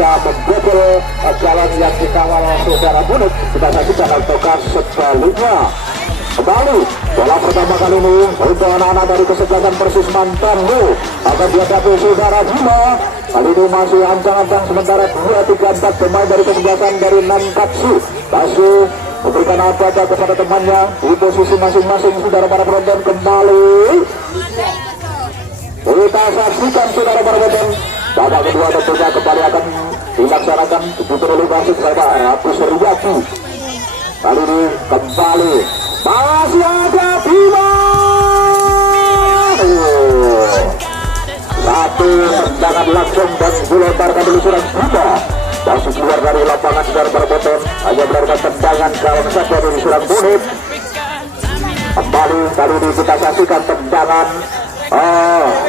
bisa membobol jalan yang dikawal saudara Bunut. Kita saksikan autokar sebaliknya. Kembali bola pertama kali ini untuk anak-anak dari kesebelasan Persis Mantan akan dihadapi saudara Bima. Kali ini masih ancang-ancang sementara 2-3-4 pemain dari kesebelasan dari Nankatsu masih memberikan apa-apa kepada temannya di posisi masing-masing. Saudara para penonton, kembali kita saksikan saudara para penonton. Babak kedua tentunya kembali akan dilaksanakan oleh wasit Ratu Suryati. Kali ini kembali masih ada Bima. Satu tendangan langsung dan dilontarkan dulu surat Bima. Masih keluar dari lapangan saudara para penonton, hanya melakukan tendangan kalau saja dari surat Bunut. Kembali kali ini kita saksikan tendangan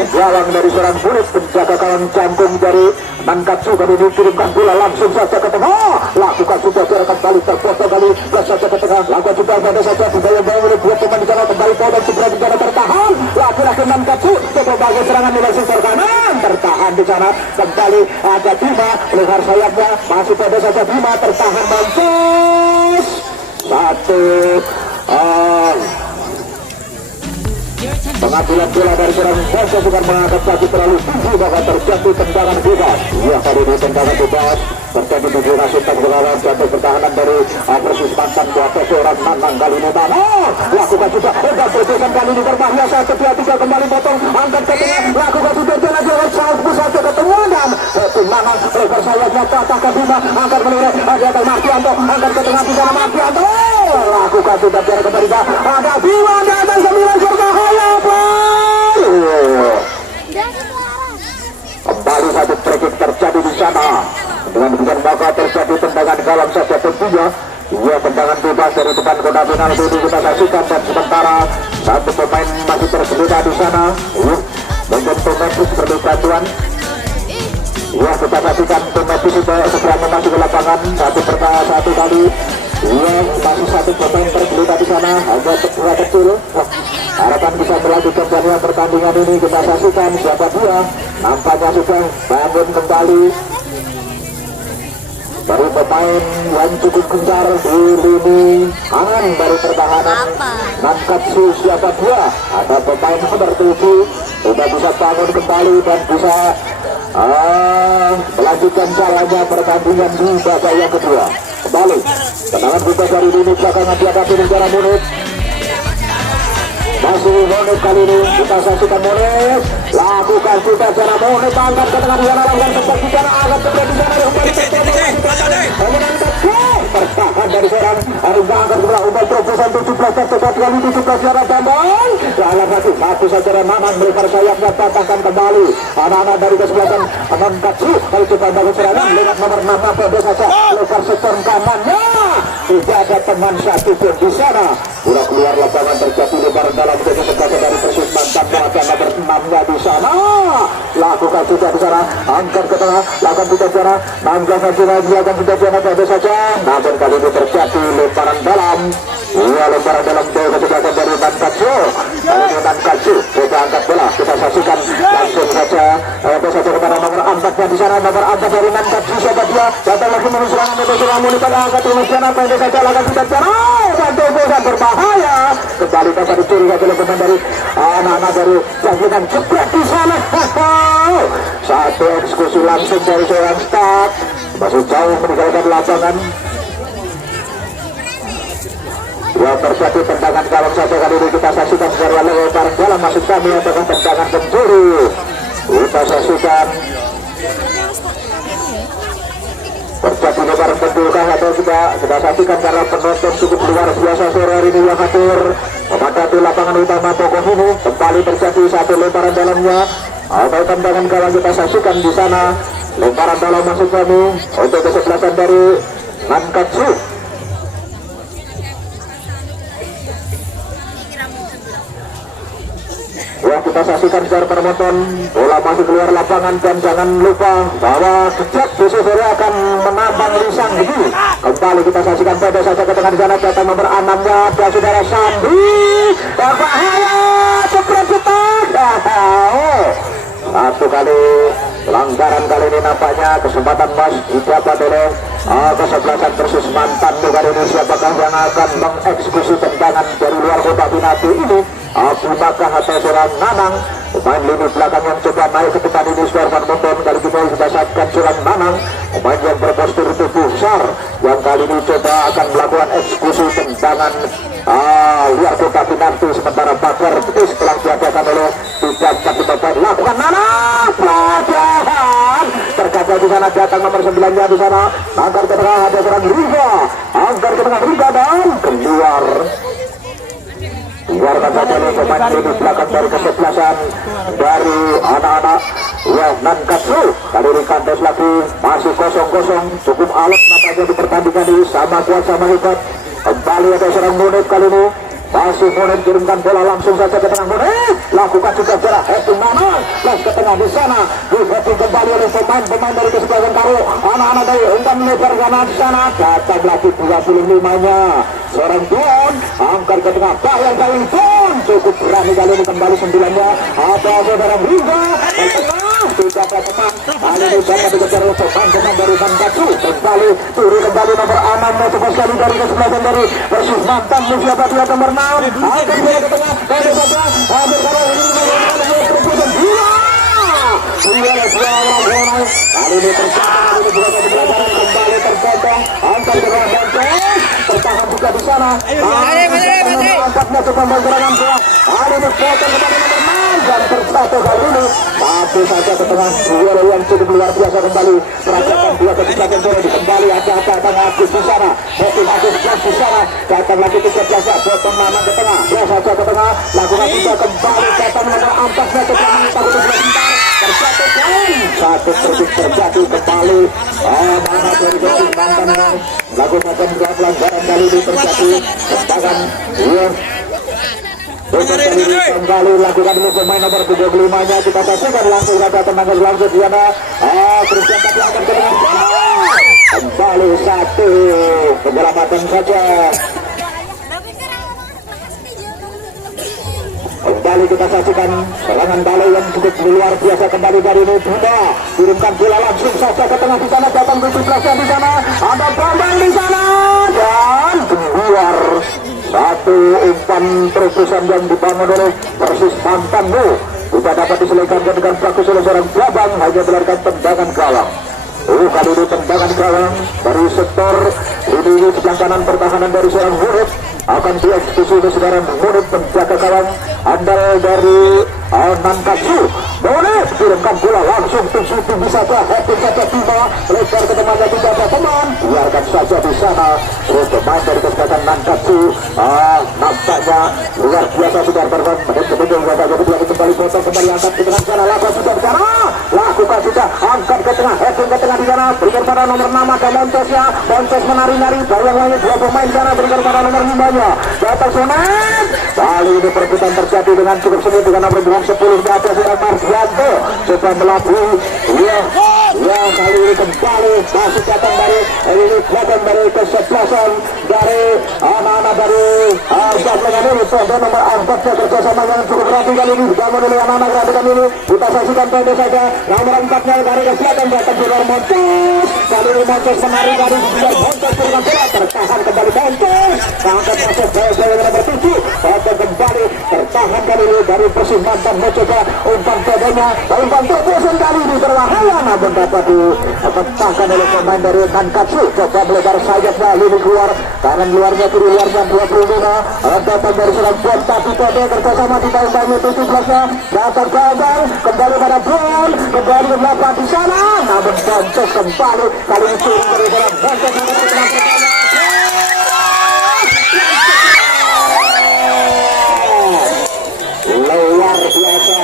jalan dari seorang Bunut, penjaga kawan canggung dari Nankatsu. Kali ini kirimkan bola langsung saja ke tengah, lakukan sudah jarak kembali terpotong kali gas saja ke tengah, lakukan juga pada saja daya-daya oleh dua pemain di sana, kembali podong segera di sana tertahan, laki-laki Nankatsu coba bagi serangan di sektor kanan, tertahan di sana, kembali ada Bima, leher sayapnya masih pada saja Bima, tertahan mampus satu. Pengambilan bola dari seorang Bangsa bukan mengangkat kaki terlalu tinggi, bahkan terjadi tendangan bebas. Ya, kali ini tendangan bebas terjadi di zona setan berlawan jatuh pertahanan dari Persis Mantan kuasa seorang Nanang. Kali ini lakukan juga dan pergerakan kali ini berbahaya saat kedua tiga kembali potong angkat ke tengah, lakukan juga jalan-jalan saat saja ketemu dan Nanang lebar sayapnya patahkan Bima, angkat melirek di atas Martianto, angkat ke tengah di sana Martianto, lakukan sudah jarak kembali ada Bima di atas 9 berbahaya. Kembali satu trekking terjadi di sana. Dengan demikian maka terjadi tendangan kalam saja tentunya. Iya, tendangan bebas dari depan kota penalti ini kita saksikan, dan sementara satu pemain masih tersedia di sana. Mungkin pemain seperti bantuan. Iya, kita saksikan pemain itu segera memasuki lapangan satu kali. Iya, masih satu pemain tersedia di sana, agak segera kecil. Harapan bisa melanjutkan jalan pertandingan ini. Kita saksikan siapa dia, nampaknya sudah bangun kembali dari pemain yang cukup gencar di lini kanan dari pertahanan Nankatsu. Siapa dia? Ada pemain nomor 7 sudah bisa bangun kembali dan bisa melanjutkan jalannya pertandingan di babak yang kedua. Kembali tendangan bebas dari lini belakangan dihadapi negara Bunut. Masih Monet kali ini kita saksikan Monet lakukan juga cara Monet angkat ke tengah di sana, lakukan tempat di sana, angkat ke tengah di sana, tertahan dari seorang Arga, angkat ke tengah umpan terobosan 17 tepat kali 17 jarak tambang jalan lagi satu saja Nanang melebar sayapnya, patahkan kembali anak-anak dari kesebelasan Nankatsu. Kalau coba bangun serangan lewat nomor 6 pada saja lebar sektor kanannya, tidak ada teman satu pun di sana. Bola keluar lapangan terjadi lebar dalam jadi sebagai dari Persis Mantan, ada nomor 6-nya di sana, lakukan juga di sana, angkat ke tengah, lakukan juga di sana, angkat saja lagi, lakukan juga di sana pada saja. Namun kali ini terjadi lemparan dalam. Iya, lemparan dalam ke sebagai dari Nankatsu. Kali ini Nankatsu coba angkat bola, kita saksikan langsung saja kepada nomor 4-nya di sana, nomor 4 dari Nankatsu. Siapa dia? Datang lagi menuju serangan untuk serangan Monika, angkat di sana, pendek saja, lakukan juga di sana, dan terobosan berbahaya. Kembali dapat dicuri oleh pemain dari anak-anak dari Jangkitan, jebret di sana. Satu eksekusi langsung dari seorang start, masih jauh meninggalkan lapangan. Ya, terjadi tendangan kalau saja kali ini kita saksikan secara lebar dalam masuk kami atau tendangan pencuri. Kita saksikan terjadi lebar pendukung atau kita saksikan karena penonton cukup luar biasa sore hari ini yang hadir memadati lapangan utama Tokoh ini. Kembali terjadi satu lemparan dalamnya atau tendangan kalau kita saksikan di sana, lemparan dalam masuk kami untuk kesebelasan dari Nankatsu. Ya, kita saksikan secara penonton, bola masih keluar lapangan dan jangan lupa bahwa sejak besok sore akan menambang Lisang begini. Kembali kita saksikan pada saja ke tengah di sana, datang nomor 6-nya ada saudara Sandi. Bahaya, jebret kita. satu kali pelanggaran kali ini nampaknya kesempatan Mas didapat oleh kesebelasan Persis mantan kali ini. Siapakah yang akan mengeksekusi tendangan dari luar kotak penalti ini? Abu Bakar atau seorang Nanang? Pemain lini belakang yang coba naik ke depan ini Skorban Monton kali ini sudah saatkan seorang Nanang, pemain yang berpostur tubuh besar yang kali ini coba akan melakukan eksekusi tendangan luar kotak penalti, sementara Bakar Betis telah diadakan oleh tidak dilakukan lakukan Nanang pelajaran tergagal di sana. Datang nomor 9-nya di sana, angkat ke tengah ada seorang Riga, angkat ke tengah Riga dan keluar saja oleh pemain lini belakang dari kesebelasan dari anak-anak Nankatsu. Kali ini kantos lagi masih kosong-kosong, cukup alot nampaknya di pertandingan ini, sama kuat sama hebat. Kembali ada seorang Munib kali ini, masih Munib kirimkan bola langsung saja ke tengah. Munib lakukan juga jarak heading Nanang ke tengah di sana, diheading kembali oleh pemain dari kesebelasan Karo. Anak-anak dari umpan melebar sana di sana, datang lagi 25-nya seorang Don, angkat ke tengah Bayang Kawin Don, cukup berani kali ini kembali 9-nya ada saudara Ringa ke tengah, tidak ada teman kali ini dapat dikejar oleh pemain dari Nankatsu. Kembali turun kembali nomor 6 cepat sekali dari kesebelasan dari Persis mantan siapa dia nomor 6, angkat bola ke tengah ada saja hampir kalau ini terputus kali ini tercatat ini juga satu pelajaran kembali terpotong angkat ke tengah dan tertahan juga di sana. Angkatnya ke pemain serangan bola. Kali ini potong kepada nomor 6 dan terjatuh kali ini. Tapi saja ke tengah duel yang cukup luar biasa kembali. Merasakan dua kesempatan bola kembali ada Agus di sana. Agus di sana. Datang lagi ke sebelah potong Nanang ke tengah. Ya saja ke tengah. Lakukan juga kembali datang nomor 4-nya ke tengah. Takut sebentar. Terjatuh satu terjadi kembali. Mana dari Persis mantan lakukan pelanggaran kali ini terjadi tendangan kembali lakukan oleh pemain nomor 25-nya. Kita saksikan langsung saja tendangan langsung di sana. Christian tapi akan ke tengah kembali satu penyelamatan saja. Kembali kita saksikan serangan balai yang cukup luar biasa kembali dari Nubuda, kirimkan bola langsung saja ke tengah di sana, datang ke 17-nya di sana, ada Bambang di sana dan keluar satu umpan terobosan yang dibangun oleh Persis mantan tidak dapat diselesaikan dengan bagus oleh seorang Bambang, hanya melarikan tendangan gawang. Kali ini tendangan gawang dari sektor ini sebelah kanan pertahanan dari seorang Munib akan dieksekusi oleh saudara Munib, penjaga gawang andal dari Nankatsu. Munib kirimkan bola langsung tinggi saja, heading saja tiba lebar ke temannya, tidak ada teman, biarkan saja di sana. Pemain dari kesebelasan Nankatsu nampaknya luar biasa sudah terbang menit-menit saja, jadi kembali potong kembali angkat ke tengah sana, lakukan sudah di sana, lakukan sudah angkat ke tengah, heading ke tengah di sana, berikan pada nomor 6 ada Montesnya, Montes menari-nari, bayang lainnya dua pemain di sana, berikan pada nomor 5-nya datang Sonet. Kali ini perebutan terjadi dengan cukup sengit dengan nomor 10 di atas seorang Mardianto coba melabui kali ini kembali masih datang dari ini datang dari kesebelasan dari anak-anak dari Gabungan ini pada nomor 4 kerjasama yang cukup rapi kali ini dibangun oleh anak-anak Gabungan ini. Kita saksikan pendek saja nomor 4-nya dari kesebelasan datang di luar Montes. Kali ini Montes menari dari luar Montes dengan bola tertahan kembali Montes, angkat masuk gaya nomor 7 atau kembali tertahan kali ini dari Persis mantan mencoba umpan pedenya, umpan terobosan kali ini berwahaya namun dapat dipecahkan oleh pemain dari Nankatsu. Coba melebar sayapnya lini keluar kanan luarnya kiri luarnya 25 datang dari seorang Bon tapi pede kerjasama di bayang-bayangnya 17-nya datang Bambang kembali pada Bon kembali ke belakang di sana namun Montes kembali kali ini turun dari seorang Montes luar biasa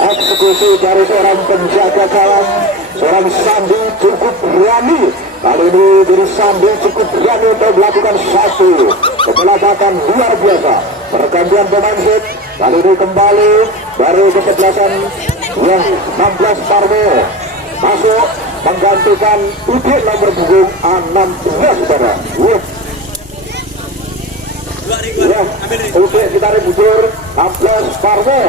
eksekusi dari seorang penjaga gawang, seorang Sandi cukup berani. Kali ini diri Sandi cukup berani untuk melakukan satu kebelakang luar biasa. Pergantian pemain hit kali ini kembali dari kesebelasan yang 16 Parmo masuk menggantikan UD nomor punggung 16 saudara. Ya, untuk kita bujur 16 Parmo.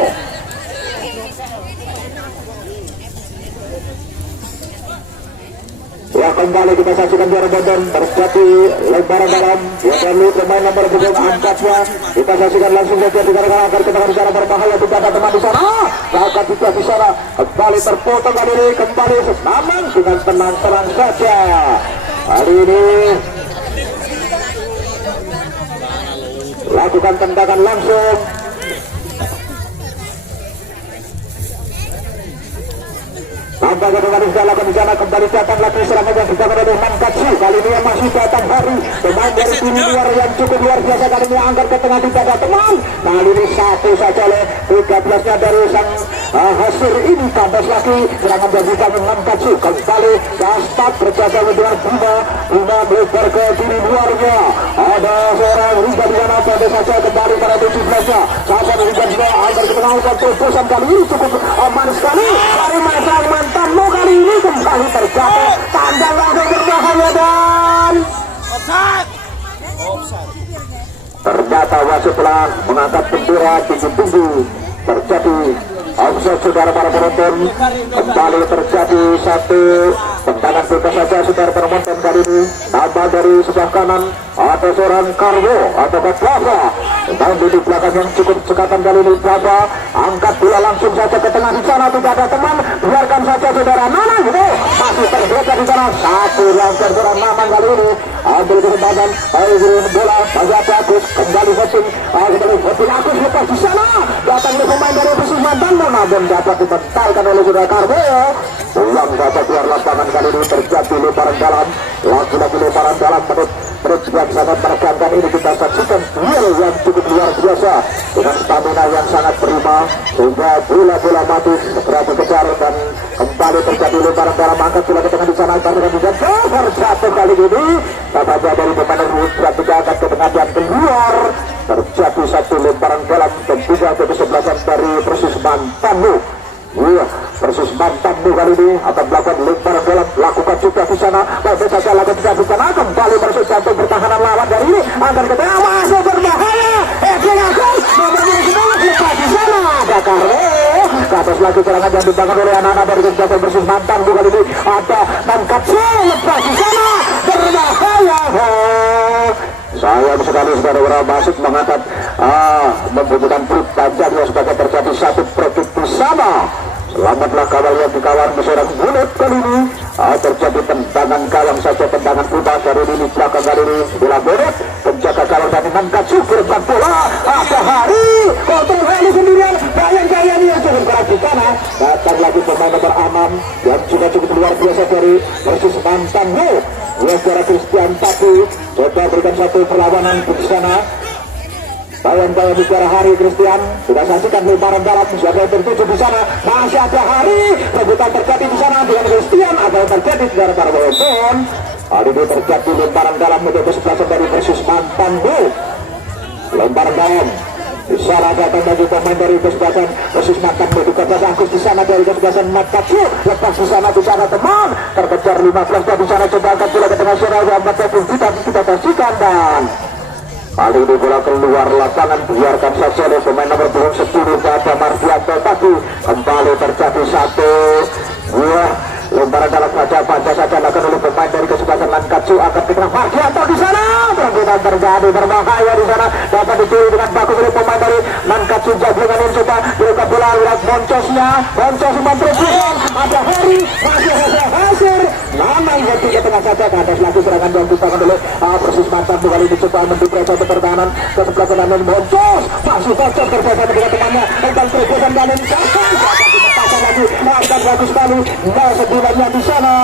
kembali kita saksikan di Ramadan terjadi lebaran dalam dan pemain nomor punggung angkatnya kita saksikan langsung saja dikarenakan agar kita di sana berbahaya tidak ada teman di sana angkat juga di sana kembali terpotong kali ini kembali Mamang dengan tenang-tenang saja kali ini lakukan tendangan langsung Nampaknya dengan dilakukan di sana kembali datang lagi serangan yang dibangun oleh Mankatsu. Kali ini yang masih datang Hari pemain dari tim luar yang cukup luar biasa kali ini angkat ke tengah tidak ada teman. Kali ini satu saja oleh 13-nya dari sang Hasir ini tambah lagi serangan yang dibangun Mankatsu kembali Dastat berjaga dengan Bima melebar ke kiri luarnya. Ada seorang Riga di sana pada saja kembali pada 17-nya. Sahabat Riga juga angkat ke tengah untuk terobosan kali ini cukup aman sekali dari masa mantanmu kali ini kembali terjatuh tandang langsung berbahaya dan ternyata wasit telah mengangkat bendera tinggi-tinggi terjadi offside saudara para penonton kembali terjadi satu tendangan bebas saja saudara penonton kali ini tambah dari sebelah kanan ada seorang Karwo atau Plaza dan di belakang yang cukup cekatan kali ini Plaza angkat bola langsung saja ke tengah di sana tidak ada teman biarkan saja saudara Nanang itu masih terdekat di sana satu langkah saudara Nanang kali ini ambil kesempatan bola bagi Agus kembali Hotting kembali Hotting Agus lepas di sana datang ke pemain dari Persis Mantan namun dapat dibentalkan oleh saudara Karwo ulang saja keluar lapangan kali ini terjadi lebaran dalam lagi-lagi lebaran dalam menit yang sangat menekankan ini kita saksikan duel yang cukup luar biasa dengan stamina yang sangat prima sehingga bola-bola mati segera dikejar dan kembali terjadi lebaran dalam angkat bola ke tengah di sana karena juga terjatuh kali ini tampaknya dari pemain Rupiah juga akan ke tengah dan keluar terjadi satu lebaran dalam tentunya kesebelasan dari Persis Mantanmu. Iya, Persis Mantanmu kali ini akan melakukan lebaran dalam lakukan juga di sana baik saja lakukan juga di sana kembali Persis jantung pertahanan lawan dari ini akan ke tengah masuk berbahaya Agus nomornya sedang lepas di sana ada Karwo ke atas lagi serangan yang dibangun oleh anak-anak dari jantung Persis Mantanmu kali ini ada Mankatsu lepas di sana berbahaya sayang sekali saudara Basit mengangkat membutuhkan perut panjangnya sebagai terjadi satu produk bersama selamatlah kawal yang dikawal seorang bulut kali ini terjadi tendangan gawang saja tendangan putar dari lini belakang kali ini bola bolet penjaga gawang dari Mankatsu gerbang bola ada Hari kontrol Hari sendirian bayang-bayang yang cukup keras di sana datang lagi pemain nomor Aman yang juga cukup luar biasa dari Persis Mantanmu saudara Christian Tapi coba berikan satu perlawanan di sana bayang-bayang bicara Hari Christian sudah saksikan lebaran dalam siapa yang tertuju di sana masih ada Hari rebutan terjadi di sana dengan Christian apa yang terjadi saudara para penonton hari ini terjadi lebaran dalam media kesebelasan dari Persis Mantanmu lebaran dalam di sana datang bagi pemain dari kesebelasan Persis Mantanmu juga ada Agus di sana dari kesebelasan Mankatsu lepas di sana teman terkejar 15 di sana coba angkat bola ke tengah serang kita saksikan dan kali ini bola keluar lapangan biarkan saja oleh pemain nomor 10 ada Mardianto tadi kembali terjadi satu lebaran dalam saja lakukan oleh pemain dari kesebelasan Mankatsu akan dikenak Mardianto di sana perbuatan terjadi berbahaya di sana dapat dicuri dengan bagus oleh pemain dari Mankatsu jagungan ini coba dilakukan bola lihat Boncos memperbuatan ada Hari masih ada Hasir Nanang berarti ke tengah saja ke atas lagi serangan yang dibangun oleh Persis Mantanmu kali ini coba mendukung satu pertahanan ke sebelah kanan Boncos masih Boncos terjadi dengan temannya dan perbuatan kali ini lagi akan bagus sekali sebelumnya di sana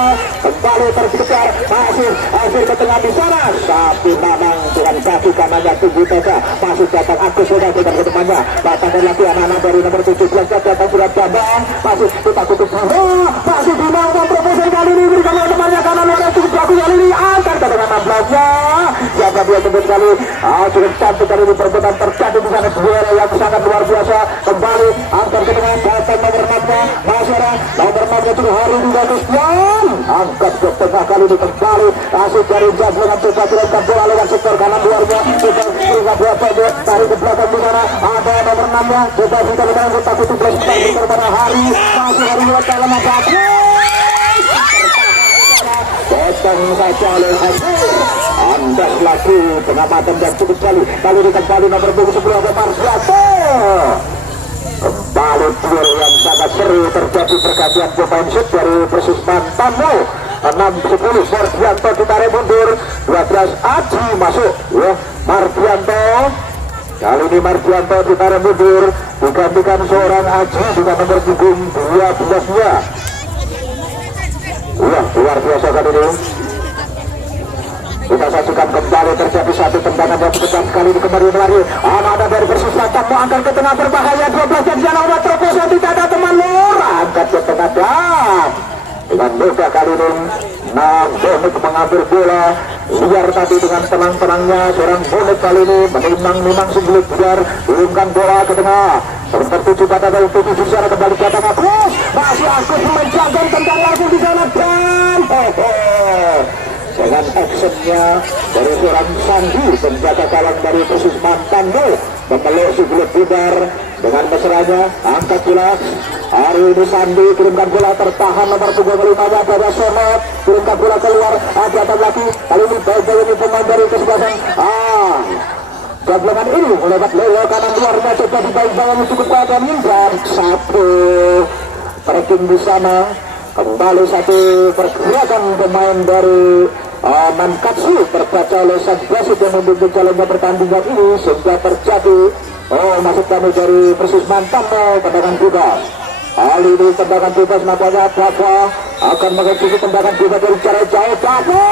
kembali terkejar masih Hasir ke tengah di sana tapi Nanang dengan kaki kanannya tinggi saja masih datang Agus sudah tidak ke temannya datangkan lagi anak-anak dari nomor 17 datang surat Bambang masih kita tutup masih dimaukan proposan kali ini berikan oleh temannya kanan luar yang cukup bagus kali ini angkat ke tengah 16-nya siapa dia sebut kali cukup cantik kali ini perbuatan terjadi di sana duel yang sangat luar biasa kembali angkat ke tengah datang nomor 6-nya masyarakat nomor 6-nya itu Hari juga Christian angkat ke tengah kali ini kembali asik dari jagungan coba dilakukan bola lewat sektor kanan luarnya coba berikan bola pendek tarik ke belakang di sana ada nomor 6-nya coba kita dengan kotak itu belas kepada Hari masih Hari lewat dalam apa dipotong saja oleh Hadir. Andas lagi pengamatan dan cukup sekali. Kali ini kembali nomor punggung 10 ke Marsiato. Kembali duel yang sangat seru terjadi pergantian pemain shoot dari Persis Mantanmu. 6-10 Mardianto ditarik mundur, 12 Aji masuk ya. Mardianto kali ini Mardianto ditarik mundur digantikan seorang Aji dengan nomor punggung 12 nya. Wah, luar biasa kali ini. Kita saksikan kembali terjadi satu tendangan yang cepat sekali di kemarin-kemarin. Ada dari Persis Mantanmu angkat ke tengah berbahaya 12 dan jalan obat terobosan tidak ada teman lur. Angkat ke tengah dan dengan mudah kali ini Bonek mengambil bola liar tadi dengan tenang-tenangnya. Seorang Bonek kali ini menimang-nimang sebelut biar turunkan bola ke tengah. Sebentar tujuh pada dari tujuh secara kembali ke tengah. Terus masih Agus menjaga tendang langsung di sana dan dengan actionnya dari seorang Sandi penjaga gawang dari Persis Mantanmu memeluk si bulut budar dengan mesranya angkat bola. Hari ini Sandi kirimkan bola tertahan nomor punggung 5 pada Sonet, kirimkan bola keluar, ada lagi kali ini baik ini pemain dari kesebelasan gabungan ini lewat lewat kanan luarnya coba dibaik-baik cukup kuat dan Indra satu tracking di sana. Kembali satu pergerakan pemain dari Nankatsu terbaca oleh sang wasit yang membimbing jalannya pertandingan ini sehingga terjadi masuk kami dari Persis Mantanmu tendangan bebas. Kali ini tendangan bebas nampaknya Dava akan mengeksekusi tendangan bebas dari jarak jauh. Dava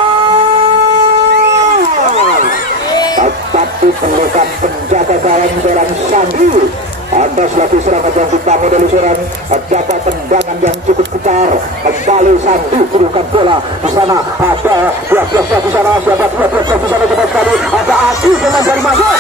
tepat diperlukan penjaga gawang seorang Sandi. Andas lagi serangan yang dibangun dari seorang dapat tendangan yang cukup kejar. Kembali Sandi kirimkan bola di sana ada 12 di sana, siapa 12 di sana cepat sekali ada Adi dengan dari masuk.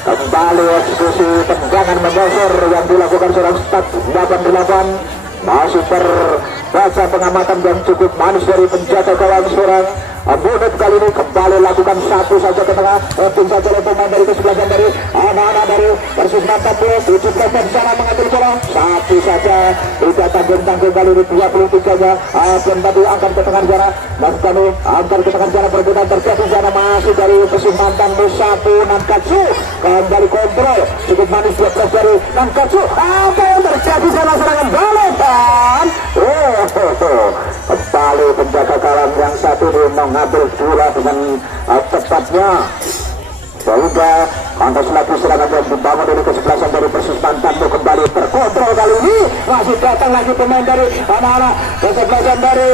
Kembali eksekusi tendangan mendasar yang dilakukan seorang Stad 88. Masih terbaca pengamatan yang cukup manis dari penjaga gawang seorang Bonek kali ini kembali lakukan satu saja ke tengah. Tim saja oleh pemain dari kesebelasan dari anak-anak dari Persis Mantanmu. 17 di sana mengambil bola satu saja tidak tanggung-tanggung kali ini 23-nya. Dan tadi angkat ke tengah jarak masuk kami angkat ke tengah jarak perbedaan terjadi di sana masih dari Persis Mantanmu satu Nankatsu kembali kontrol cukup manis 12 dari Nankatsu. Apa yang terjadi sana serangan balik dan kembali penjaga gawang yang satu ini mengambil bola dengan tepatnya sehingga pantas lagi serangan yang dibangun dari kesebelasan dari Persis Mantanmu kembali terkontrol kali ini masih datang lagi pemain dari anak-anak kesebelasan dari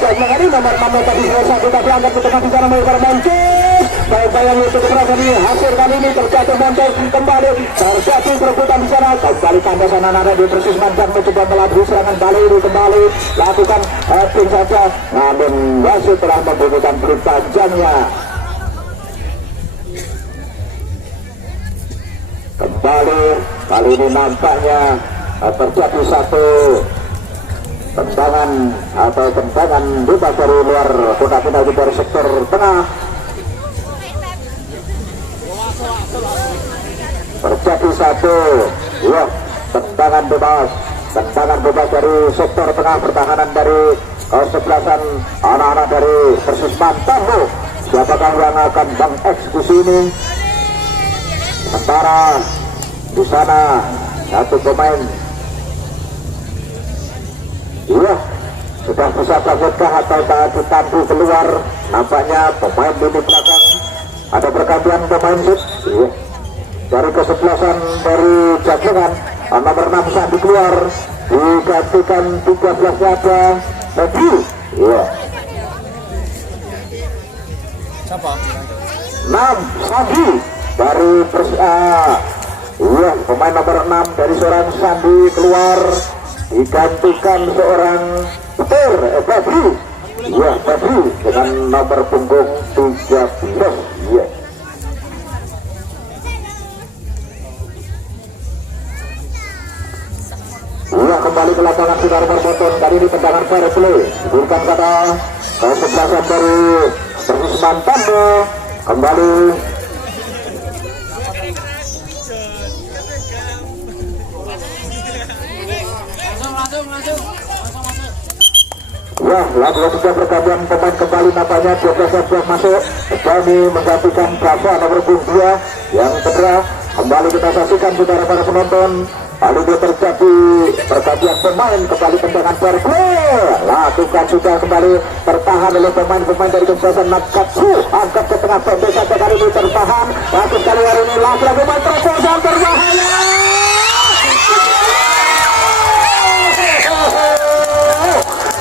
segmen ini nomor 6 tadi selesai tetapi angkat ke tengah di sana melakukan Montes bayang-bayang itu kekerasan ini hasil kali ini terjatuh Montes kembali terjadi perebutan di sana kembali tandas anak-anak di Persis Mantanmu coba melalui serangan balik ini kembali lakukan tim saja namun wasit telah memberikan beri panjangnya. Kembali kali ini nampaknya terjadi satu tendangan atau tendangan bebas dari luar kotak penalti dari sektor tengah. Terjadi satu tendangan bebas dari sektor tengah pertahanan dari kesebelasan anak-anak dari Persis Mantanmu. Siapakah yang akan mengeksekusi ini? Sementara di sana satu pemain sudah bisa kagetkah atau tak ditampu keluar. Nampaknya pemain di belakang ada pergantian pemain shoot dari kesebelasan dari Jagelan nomor 6 Sandi keluar digantikan 13 ada Medi siapa? 6 Sandi dari pemain nomor 6 dari seorang Sandi keluar digantikan seorang Febri dengan nomor punggung 13 kembali ke lapangan Sinar Berboton kali ini tendangan fair play diberikan pada kesebelasan dari Persis Mantanmu kembali langsung Ya, lalu sudah pergantian pemain kembali nampaknya 12 masuk. Dani menggantikan Bravo nomor 2 yang cedera. Kembali kita saksikan saudara para penonton. Lalu dia terjadi pergantian pemain, kembali tendangan fairplay. Lakukan sudah kembali tertahan oleh pemain-pemain dari kesebelasan Nankatsu. Angkat ke tengah pendek saja kali ini tertahan. Lakukan kali hari ini lagi-lagi main terobosan berbahaya.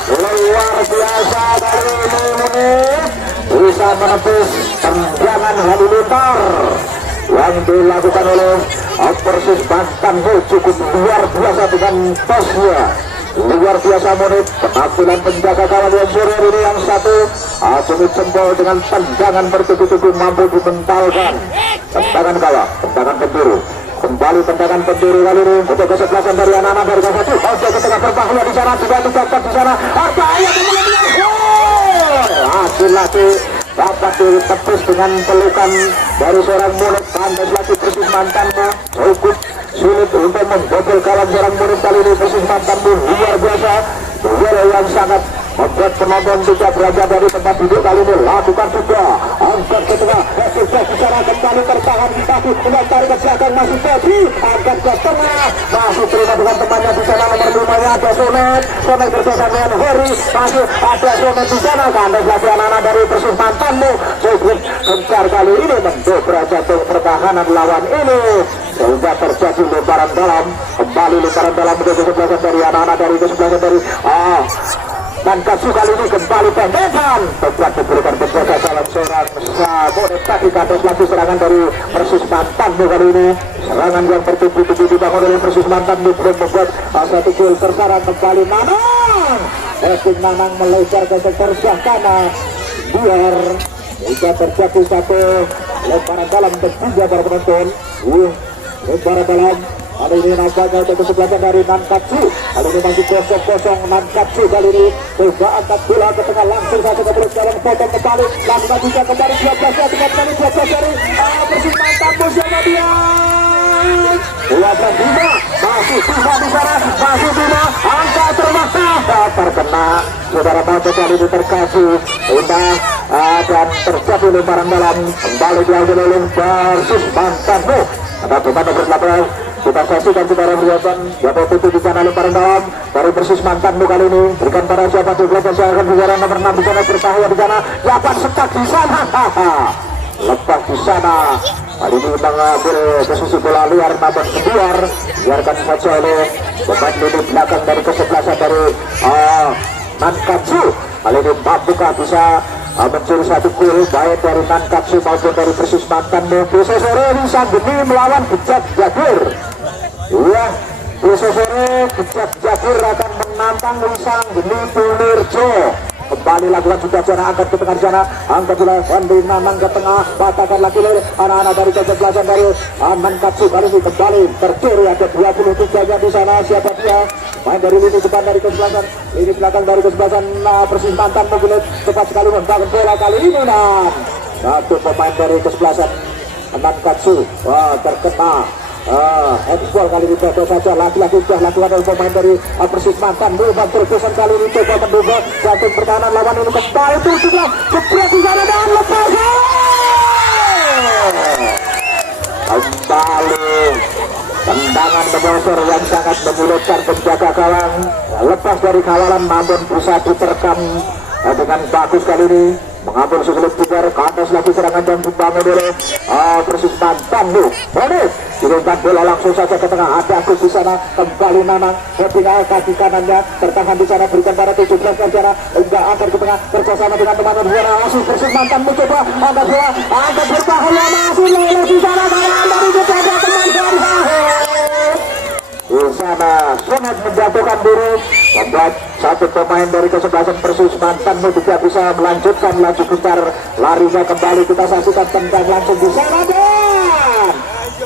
Luar biasa dari ini bisa menepis tendangan halilintar yang dilakukan oleh Persis Banten. Cukup luar biasa dengan tosnya, luar biasa menit penampilan penjaga gawang yang sore ini yang satu acungi jempol dengan tendangan bertubi-tubi mampu dimentalkan tendangan gawang, tendangan penjuru. Kembali tendangan penjuru kali ini untuk kesebelasan dari anak-anak dari satu. Oke, ke tengah berbahaya di sana, juga didapat di sana. Bahaya laki-laki dapat ditepis dengan pelukan dari seorang murid. Pantas lagi Persis mantanmu cukup sulit untuk membobol gawang seorang murid kali ini. Persis mantanmu luar biasa, duel yang sangat membuat penonton tidak berada dari tempat duduk kali ini. Lakukan juga angkat ke tengah, sudah bicara kembali tertahan, tapi tarik ke belakang masih Teddy, angkat ke tengah, masih terima dengan temannya di sana nomor 5-nya ada Sonet bersama dengan Heri, masih ada Sonet di sana. Kandas lagi anak-anak dari Persis mantanmu cukup gencar kali ini mendobrak jatuh pertahanan lawan ini sehingga terjadi lemparan dalam. Kembali lemparan dalam untuk kesebelasan dari anak-anak dari kesebelasan dari Nankatsu kali ini kembali tembakan tepat diberikan penjaga salam seorang Sabonet. Tadi kandas lagi serangan dari Persis mantanmu kali ini, serangan yang bertubi-tubi dibangun oleh Persis mantanmu belum membuat satu gol tersarang. Kembali Nanang, Nanang melebar ke sektor sebelah kanan biar bisa terjadi satu lemparan dalam ketiga para penonton. Lemparan dalam kali ini nampaknya untuk kesebelasan dari Nankatsu. Kali ini masih kosong-kosong Nankatsu kali ini. Coba angkat bola ke tengah langsung saja ke perut jalan potong kembali. Lakukan juga kembali 12 ya, dengan kali 12 dari Persis mantanmu siapa dia? 12-5 masih bisa di sana, masih bisa angka termata terkena saudara Bante kali ini terkasih indah dan terjadi lemparan dalam. Kembali diambil oleh Persis mantanmu. Ada pemain nomor 18 kita saksikan saudara melihatkan dapat itu di sana lemparan dalam dari Persis mantanmu kali ini. Berikan pada siapa 12 yang akan bicara nomor 6 di sana berbahaya di sana. Dapat setak di sana. Lepas di sana. Kali ini mengambil posisi bola liar namun keluar. Biarkan saja oleh pemain lini belakang dari kesebelasan dari Nankatsu. Kali ini mampukah bisa mencuri satu gol baik dari Nankatsu maupun dari Persis mantanmu. Besok sore Wisang Geni melawan Bejat Jagur. Iya, besok sore Bejat Jagur akan menantang Wisang Geni Pulirjo. Kembali lakukan juga cara angkat ke tengah sana, angkat bola Wandi Nanang ke tengah, patahkan lagi oleh anak-anak dari kesebelasan dari Nankatsu. Kali ini kembali tercuri ada 23-nya di sana. Siapa dia? Main dari lini depan dari kesebelasan, lini belakang dari kesebelasan Persis mantan mobilet cepat sekali membangun bola kali ini. Satu pemain dari kesebelasan Nankatsu terkena headball kali ini. Betul saja lagi-lagi sudah lakukan oleh pemain dari Persis mantan. Berulang terusan kali ini coba menduga jantung pertahanan lawan ini. Kembali itu sudah jebret di sana dan lepas kembali tendangan menyosor yang sangat menyulitkan penjaga gawang. Lepas dari kawalan namun bisa diterkam dengan bagus kali ini. Mengambil susulit juga, kandas lagi serangan yang dibangun oleh Persis mantanmu. Bonus dilepas bola langsung saja ke tengah. Ada Agus di sana, kembali Nanang tinggal kaki kanannya tertahan di sana, berikan pada 17 cara enggak angkat ke tengah bersama dengan teman-teman bola. Langsung Persis mantanmu coba angkat bola, angkat berbahaya masih lolos di sana. Kanan dari kepada teman di sana sangat menjatuhkan diri, membuat satu pemain dari kesebelasan Persis mantanmu tidak bisa melanjutkan laju putar larinya. Kembali kita saksikan tendang langsung di sana dan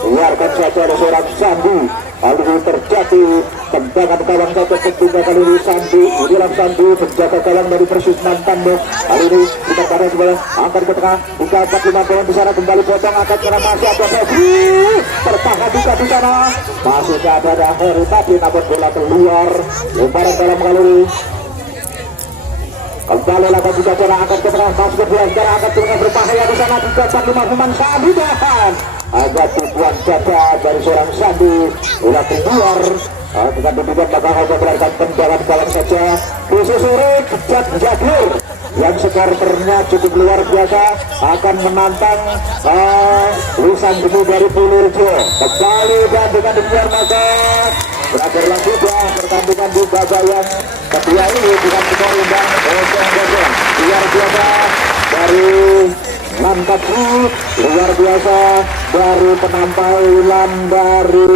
biarkan saja ada seorang Sandi. Kali ini terjadi tendangan gawang satu ketiga kali ini Sandi. Inilah Sandi penjaga gawang dari Persis mantanmu. Kali ini kita pada sebelah angkat ke tengah, buka 45 poin di sana, kembali potong angkat kena masih ada Febri tertahan juga di sana. Masih ada Heri tapi namun bola keluar. Lemparan dalam kali ini Kembali lakukan juga cara angkat ke tengah, masuk ke cara angkat ke tengah berbahaya di sana juga 45 pemain Sandi dan agak tujuan caca dari seorang Sandi ulah keluar. Dengan demikian bakal saja berarti tendangan kawan saja disusuri Kejat Jadir yang supporternya cukup luar biasa akan menantang Lisan Geni dari Pulurjo. Kembali dan dengan demikian maka berakhir lagi pertandingan di babak yang kedua ini dengan skor imbang 0-0. Luar biasa dari Mantap, luar biasa dari penampilan dari